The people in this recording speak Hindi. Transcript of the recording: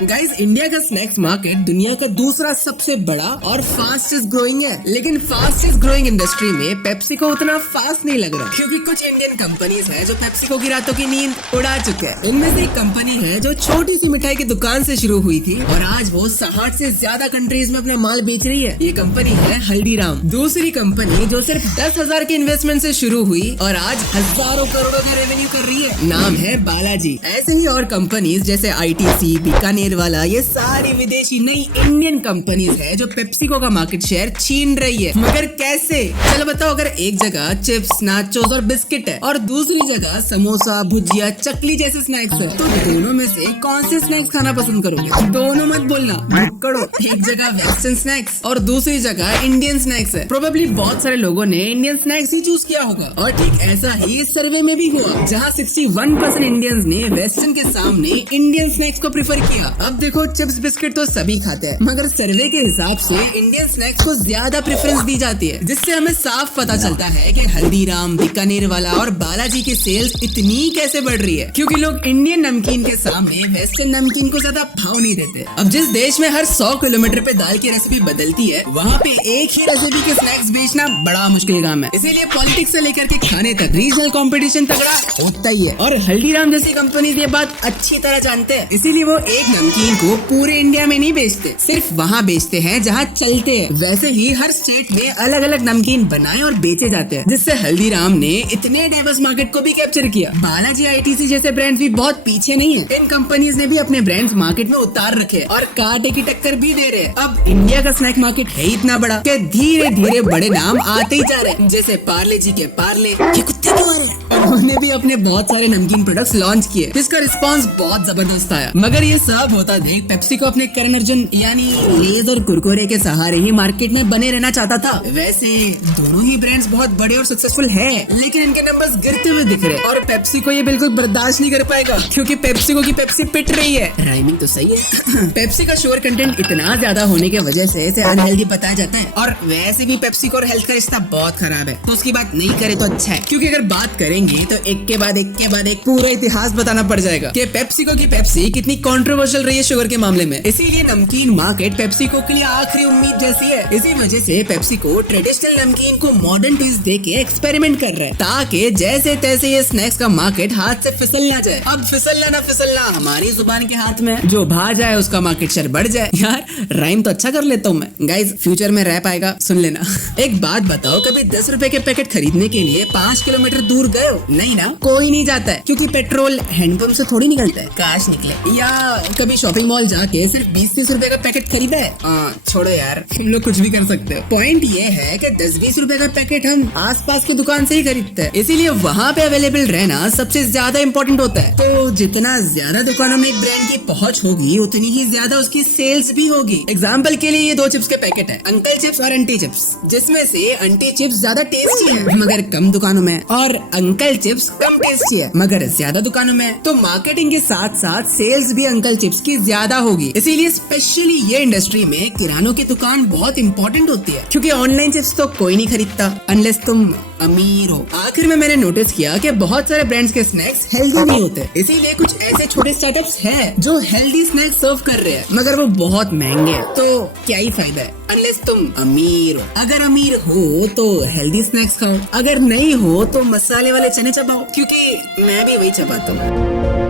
गाइस, इंडिया का स्नैक्स मार्केट दुनिया का दूसरा सबसे बड़ा और फास्टेस्ट ग्रोइंग है, लेकिन फास्टेस्ट ग्रोइंग इंडस्ट्री में पेप्सिको उतना फास्ट नहीं लग रहा, क्योंकि कुछ इंडियन कंपनीज है जो पेप्सिको की रातों की नींद उड़ा चुके हैं। इनमें से एक कंपनी है जो छोटी सी मिठाई की दुकान से शुरू हुई थी और आज वो 60 से ज्यादा कंट्रीज में अपना माल बेच रही है। ये कंपनी है हल्दीराम। दूसरी कंपनी जो सिर्फ 10,000 के इन्वेस्टमेंट से शुरू हुई और आज हजारों करोड़ों का रेवेन्यू कर रही है, नाम है बालाजी। ऐसे ही और कंपनीज जैसे ITC, बीकानेर वाला, ये सारी विदेशी नई इंडियन कंपनीज है जो पेप्सिको का मार्केट शेयर छीन रही है। मगर कैसे? चलो बताओ। अगर एक जगह चिप्स, नाचोस और बिस्किट है और दूसरी जगह समोसा, भुजिया, चकली जैसे स्नैक्स है, तो दोनों में से कौन से स्नैक्स खाना पसंद करोगे? दोनों मत बोलना, करो। एक जगह वेस्टर्न स्नैक्स और दूसरी जगह इंडियन स्नैक्स है। प्रोबेबली बहुत सारे लोगों ने इंडियन स्नैक्स ही चूज किया होगा और ठीक ऐसा ही इस सर्वे में भी हुआ, जहाँ 61% इंडियंस ने वेस्टर्न के सामने इंडियन स्नैक्स को प्रेफर किया। अब देखो, चिप्स बिस्किट तो सभी खाते हैं, मगर सर्वे के हिसाब से इंडियन स्नैक्स को ज्यादा प्रेफरेंस दी जाती है, जिससे हमें साफ पता चलता है कि हल्दीराम, बीकानेर वाला और बालाजी की सेल्स इतनी कैसे बढ़ रही है, क्योंकि लोग इंडियन नमकीन के सामने वेस्टर्न नमकीन को ज्यादा भाव नहीं देते। अब जिस देश में हर 100 किलोमीटर पे दाल की रेसिपी बदलती है, वहाँ पे एक ही रेसिपी के स्नैक्स बेचना बड़ा मुश्किल काम है। इसीलिए पॉलिटिक्स से लेकर के खाने तक रीजनल कंपटीशन तगड़ा होता ही है, और हल्दीराम जैसी कंपनी ये बात अच्छी तरह जानते हैं। इसीलिए वो एक नमकीन को पूरे इंडिया में नहीं बेचते, सिर्फ वहाँ बेचते हैं जहाँ चलते हैं। वैसे ही हर स्टेट में अलग अलग नमकीन बनाए और बेचे जाते हैं, जिससे हल्दीराम ने इतने डाइवर्स मार्केट को भी कैप्चर किया। बालाजी, ITC जैसे ब्रांड्स भी बहुत पीछे नहीं है। इन कंपनीज ने भी अपने ब्रांड्स मार्केट में उतार रखे और कांटे की टक्कर भी दे रहे हैं। अब इंडिया का स्नैक मार्केट है इतना बड़ा कि धीरे धीरे बड़े नाम आते ही जा रहे हैं, जैसे पार्ले जी के पार्ले। ये कुत्ते क्यों आ रहे हैं? उन्होंने भी अपने बहुत सारे नमकीन प्रोडक्ट्स लॉन्च किए, जिसका रिस्पांस बहुत जबरदस्त आया। मगर ये सब होता देख पेप्सिको अपने करण अर्जुन यानी लेज और कुरकुरे के सहारे ही मार्केट में बने रहना चाहता था। वैसे दोनों ही ब्रांड्स बहुत बड़े और सक्सेसफुल है, लेकिन इनके नंबर्स गिरते हुए दिख रहे हैं और पेप्सिको ये बिल्कुल बर्दाश्त नहीं कर पाएगा, क्योंकि पेप्सिको की पेप्सी पिट रही है। राइमिंग तो सही है। पेप्सी का शुगर कंटेंट इतना ज्यादा होने की वजह से इसे अनहेल्दी बताया जाता है, और वैसे भी पेप्सिको और हेल्थ का रिश्ता बहुत खराब है, तो उसकी बात नहीं करे तो अच्छा है, क्योंकि अगर बात करेंगे तो एक के बाद एक पूरा इतिहास बताना पड़ जाएगा कि पेप्सिको की पेप्सी कितनी कंट्रोवर्शियल रही है शुगर के मामले में। इसीलिए नमकीन मार्केट पेप्सिको के लिए आखिरी उम्मीद जैसी है। इसी वजह से पेप्सिको ट्रेडिशनल नमकीन को मॉडर्न ट्विस्ट देके एक्सपेरिमेंट कर रहे हैं, ताकि जैसे तैसे ये स्नैक्स का मार्केट हाथ से फिसल ना जाए। अब फिसलना ना फिसलना हमारी जुबान के हाथ में, जो बाहर जाए उसका मार्केट शेयर बढ़ जाए। यार, राइम तो अच्छा कर लेता हूँ मैं। गाइज, फ्यूचर में रैप आएगा, सुन लेना। एक बात बताओ, कभी 10 रुपए के पैकेट खरीदने के लिए 5 किलोमीटर दूर गए हो? नहीं ना, कोई नहीं जाता है, क्योंकि पेट्रोल हैंडपंप से थोड़ी निकलता है, काश निकले। या कभी शॉपिंग मॉल जाके सिर्फ 20-30 रुपए का पैकेट खरीदा है? छोड़ो यार, तुम लोग कुछ भी कर सकते हो। पॉइंट ये है कि 10-20 रुपए का पैकेट हम आसपास की दुकान से ही खरीदते हैं, इसीलिए वहाँ पे अवेलेबल रहना सबसे ज्यादा इम्पोर्टेंट होता है। तो जितना ज्यादा दुकानों में एक ब्रांड की पहुंच होगी, उतनी ही ज्यादा उसकी सेल्स भी होगी। एग्जाम्पल के लिए ये 2 चिप्स के पैकेट है, अंकल चिप्स और आंटी चिप्स, जिसमें से आंटी चिप्स ज्यादा टेस्टी है मगर कम दुकानों में, और अंकल चिप्स कम टेस्टी है मगर ज्यादा दुकानों में। तो मार्केटिंग के साथ साथ सेल्स भी अंकल चिप्स की ज्यादा होगी। इसीलिए स्पेशली ये इंडस्ट्री में किरानों की दुकान बहुत इंपॉर्टेंट होती है, क्योंकि ऑनलाइन चिप्स तो कोई नहीं खरीदता अनलेस तुम अमीर हो। आखिर में मैंने नोटिस किया कि बहुत सारे ब्रांड्स के स्नैक्स हेल्दी नहीं होते, इसीलिए कुछ ऐसे छोटे स्टार्टअप्स हैं जो हेल्दी स्नैक्स सर्व कर रहे हैं, मगर वो बहुत महंगे हैं। तो क्या ही फायदा है अनलेस तुम अमीर हो। अगर अमीर हो तो हेल्दी स्नैक्स खाओ, अगर नहीं हो तो मसाले वाले चने चबाओ, क्योंकि मैं भी वही चबाता हूँ।